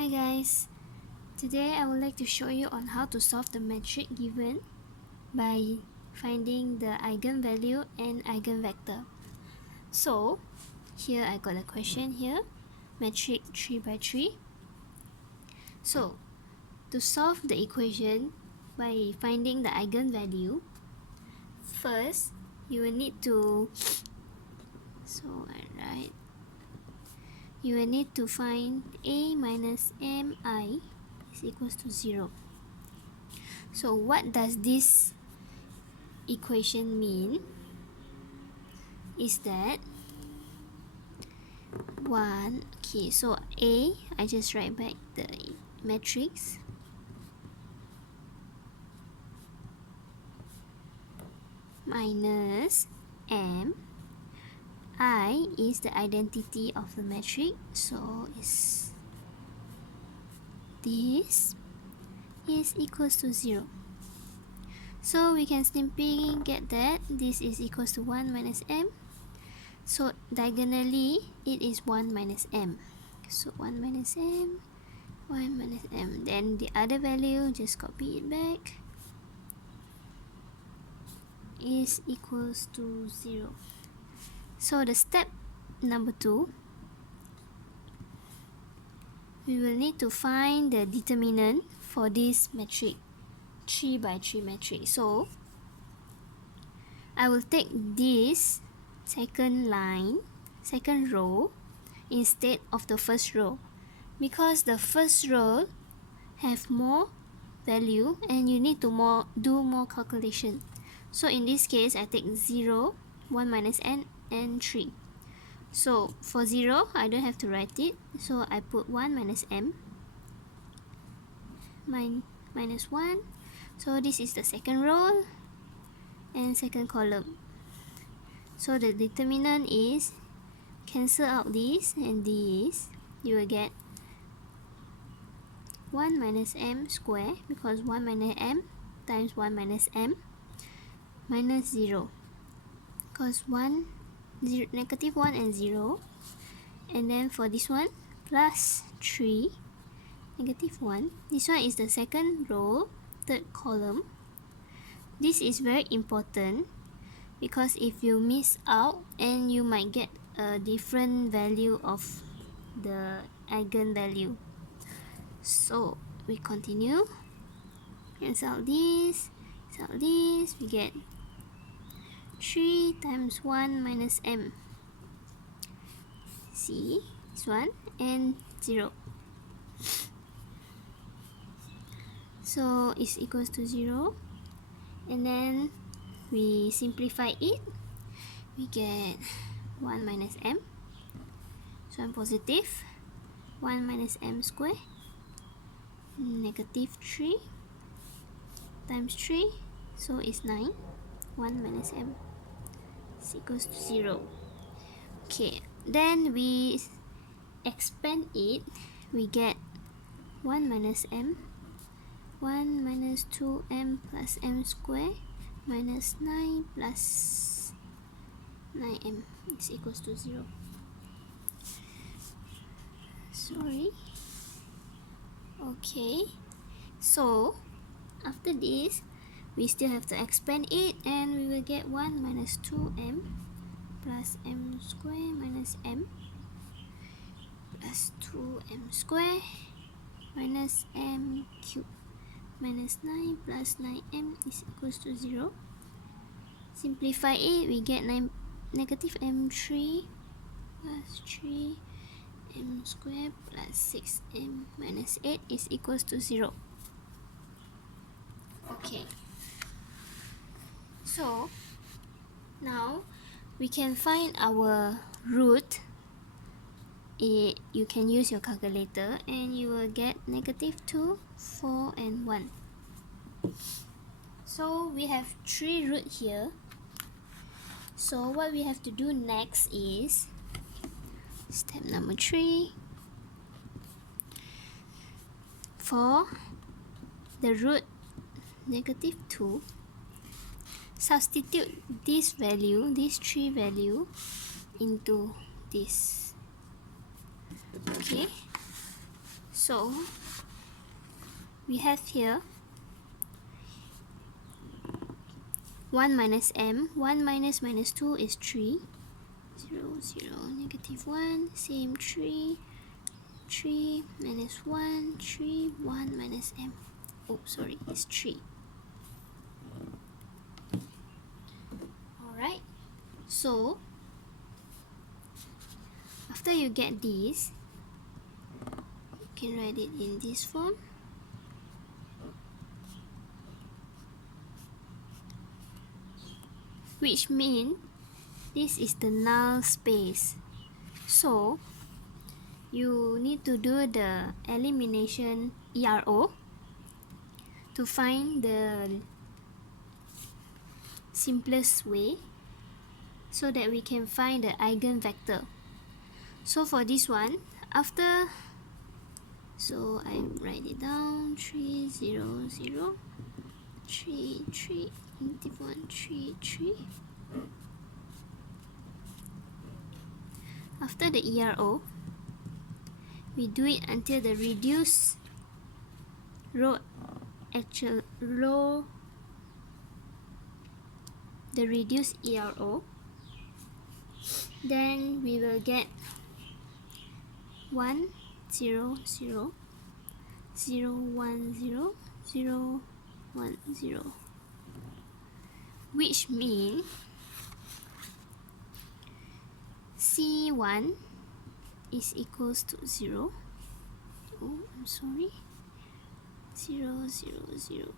Hi guys, today I would like to show you on how to solve the metric given by finding the eigenvalue and eigenvector. So here I got a question here, metric 3 by 3. So to solve the equation by finding the eigenvalue, first you will need to find a minus mi is equals to 0. So what does this equation mean is that so A, I just write back the matrix minus m. I is the identity of the matrix, so this is equals to 0. So we can simply get that this is equals to 1 minus m. So diagonally it is 1 minus m. So 1 minus m, 1 minus m. Then the other value, just copy it back, is equals to 0. So the step number 2, we will need to find the determinant for this matrix 3 by 3 matrix. So I will take this second row instead of the first row, because the first row have more value and you need to do more calculation. So in this case I take 0, 1 minus n, and 3. So for 0 I don't have to write it, so I put 1 minus m minus 1. So this is the second row and second column. So the determinant is cancel out this and this, you will get 1 minus m square, because 1 minus m times 1 minus m minus 0, because negative 1 and 0. And then for this one, plus 3, negative 1. This one is the second row, third column. This is very important, because if you miss out and you might get a different value of the eigenvalue. So we continue, cancel out this, we get 3 times 1 minus m. See this one, and 0. So it's equals to 0. And then we simplify it, we get 1 minus m. So I'm positive, 1 minus m square, negative 3 times 3, so it's 9. 1 minus m is equals to 0. Okay, then we expand it, we get 1 minus m, 1 minus 2m plus m square minus 9 plus 9m is equals to 0. Okay, so after this we still have to expand it, and we will get 1 minus 2m plus m square minus m plus 2m square minus m cube minus 9 plus 9m is equals to 0. Simplify it, we get negative m3 plus 3m square plus 6m minus 8 is equals to 0. Okay, so now we can find our root. You can use your calculator and you will get negative 2, 4 and 1. So we have 3 root here. So what we have to do next is step number 3. For the root negative 2, substitute this value, this 3 value, into this. Okay, So we have here 1 minus m. 1 minus minus 2 is 3. 0, 0, negative 1, same 3. 3 minus 1, 3, 1 minus m. Oh, sorry, it's 3. Alright, so after you get this, you can write it in this form. Which means this is the null space. So you need to do the elimination ERO to find the simplest way so that we can find the eigenvector. So for this one, after, so I write it down, 3, 0, 0, 3, 3, negative 1, 3, 3. After the ERO, we do it until the reduced the reduced ERO. Then we will get 1, 0, 0, 0, 1, 0, 0, 1, 0. Which means C1 is equals to 0. Oh, I'm sorry. 0, 0, 0.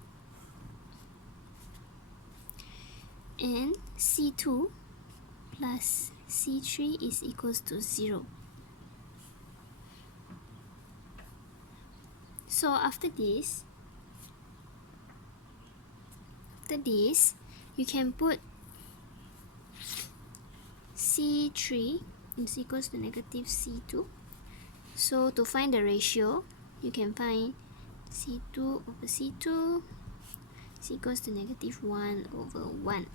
And C2 plus C3 is equals to 0. So after this, you can put C3 is equals to negative C2. So to find the ratio, you can find C2 over C2 is equals to negative 1 over 1.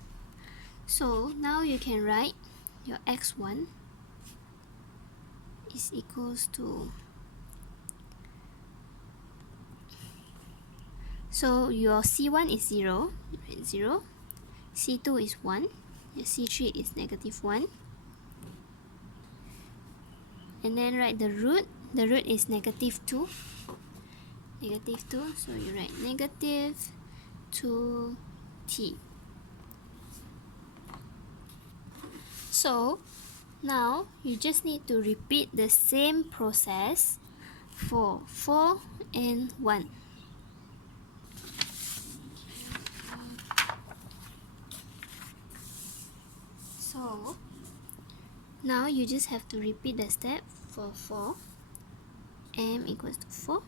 So now you can write your x1 is equals to, so your C1 is 0, right, 0, C2 is 1, your C3 is negative 1, and then write the root is negative 2, so you write negative 2t. So now you just need to repeat the same process for 4 and 1. So now you just have to repeat the step for 4. M equals to 4.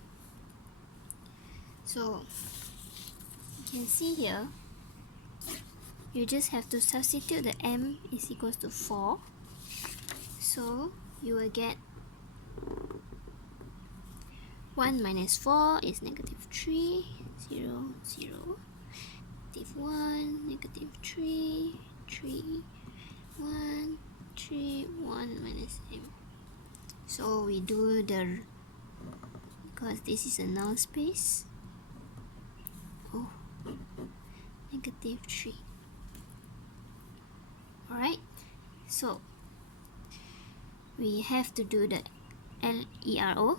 So you can see here, you just have to substitute the m is equals to 4. So you will get 1 minus 4 is negative 3, 0, 0, negative 1, negative 3, 3, 1, 3, 1 minus m. So we do the, because this is a null space, oh, negative 3. Alright, so we have to do the LERO.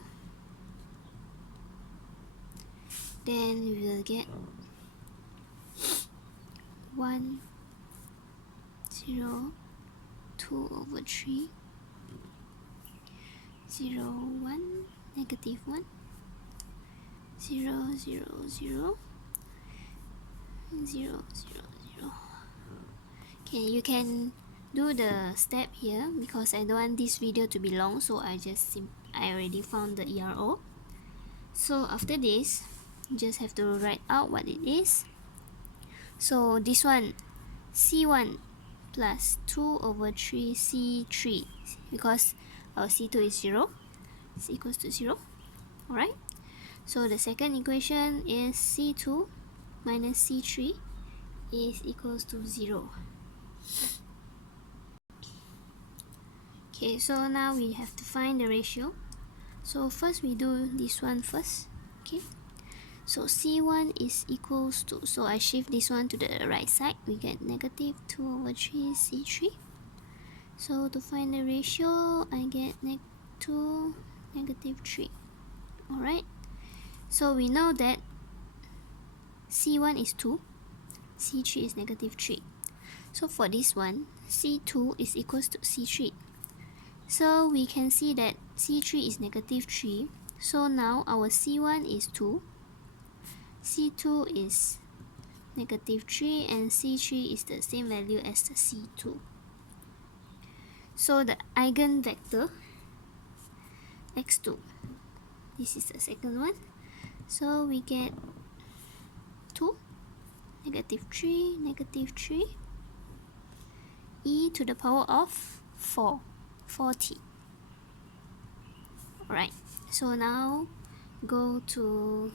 Then we will get 1, 0, 2 over 3, 0, 1, negative 1, 0, 0, 0, 0, 0, 0. Okay, you can do the step here because I don't want this video to be long, so I already found the ERO. So after this, you just have to write out what it is. So this one, C1 plus 2 over 3 C3, because our C2 is 0, is equals to 0. Alright, so the second equation is C2 minus C3 is equals to 0. Okay, so now we have to find the ratio. So first we do this one first. Okay, so C1 is equals to, so I shift this one to the right side, we get negative 2 over 3 C3. So to find the ratio, I get 2, negative 3. Alright, so we know that C1 is 2, C3 is negative 3. So for this one, C2 is equals to C3. So we can see that C3 is negative 3. So now our C1 is 2, C2 is negative 3, and C3 is the same value as the C2. So the eigenvector x2, this is the second one. So we get 2, negative 3, negative 3, e to the power of 4t. Alright, so now go to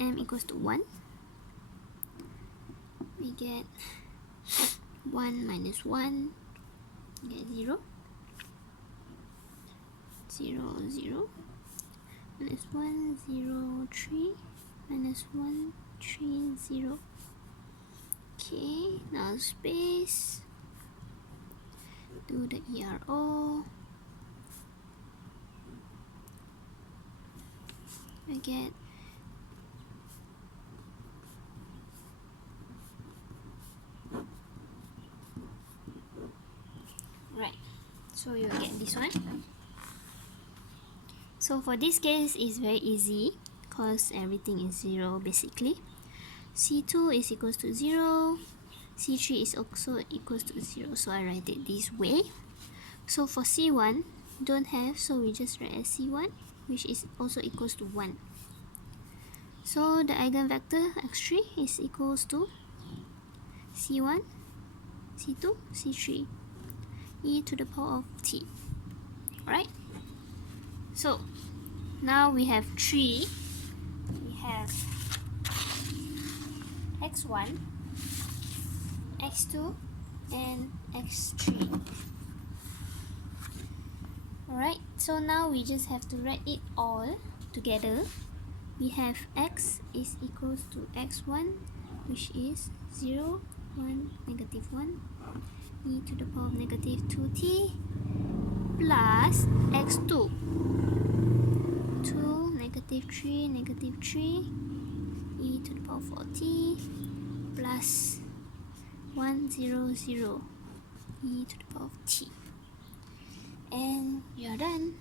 m equals to 1. We get 1 minus 1, we get 0. 0, 0, minus 1, 0, 3, minus 1, 3, 0. Okay, now space, do the ERO. I get right, so you get this one. So for this case, it's very easy because everything is 0 basically. C2 is equals to 0, C3 is also equals to 0, so I write it this way. So for C1, don't have, so we just write as C1, which is also equals to 1. So the eigenvector x3 is equals to C1, C2, C3, e to the power of t. Right? So now we have 3, we have x1, x2, and x3. Alright, so now we just have to write it all together. We have x is equals to x1, which is 0, 1, negative 1, e to the power of negative 2t, plus x2, 2, negative 3, negative 3, e to the power of 4t, plus 1, 0, 0, e to the power of t. And you're done.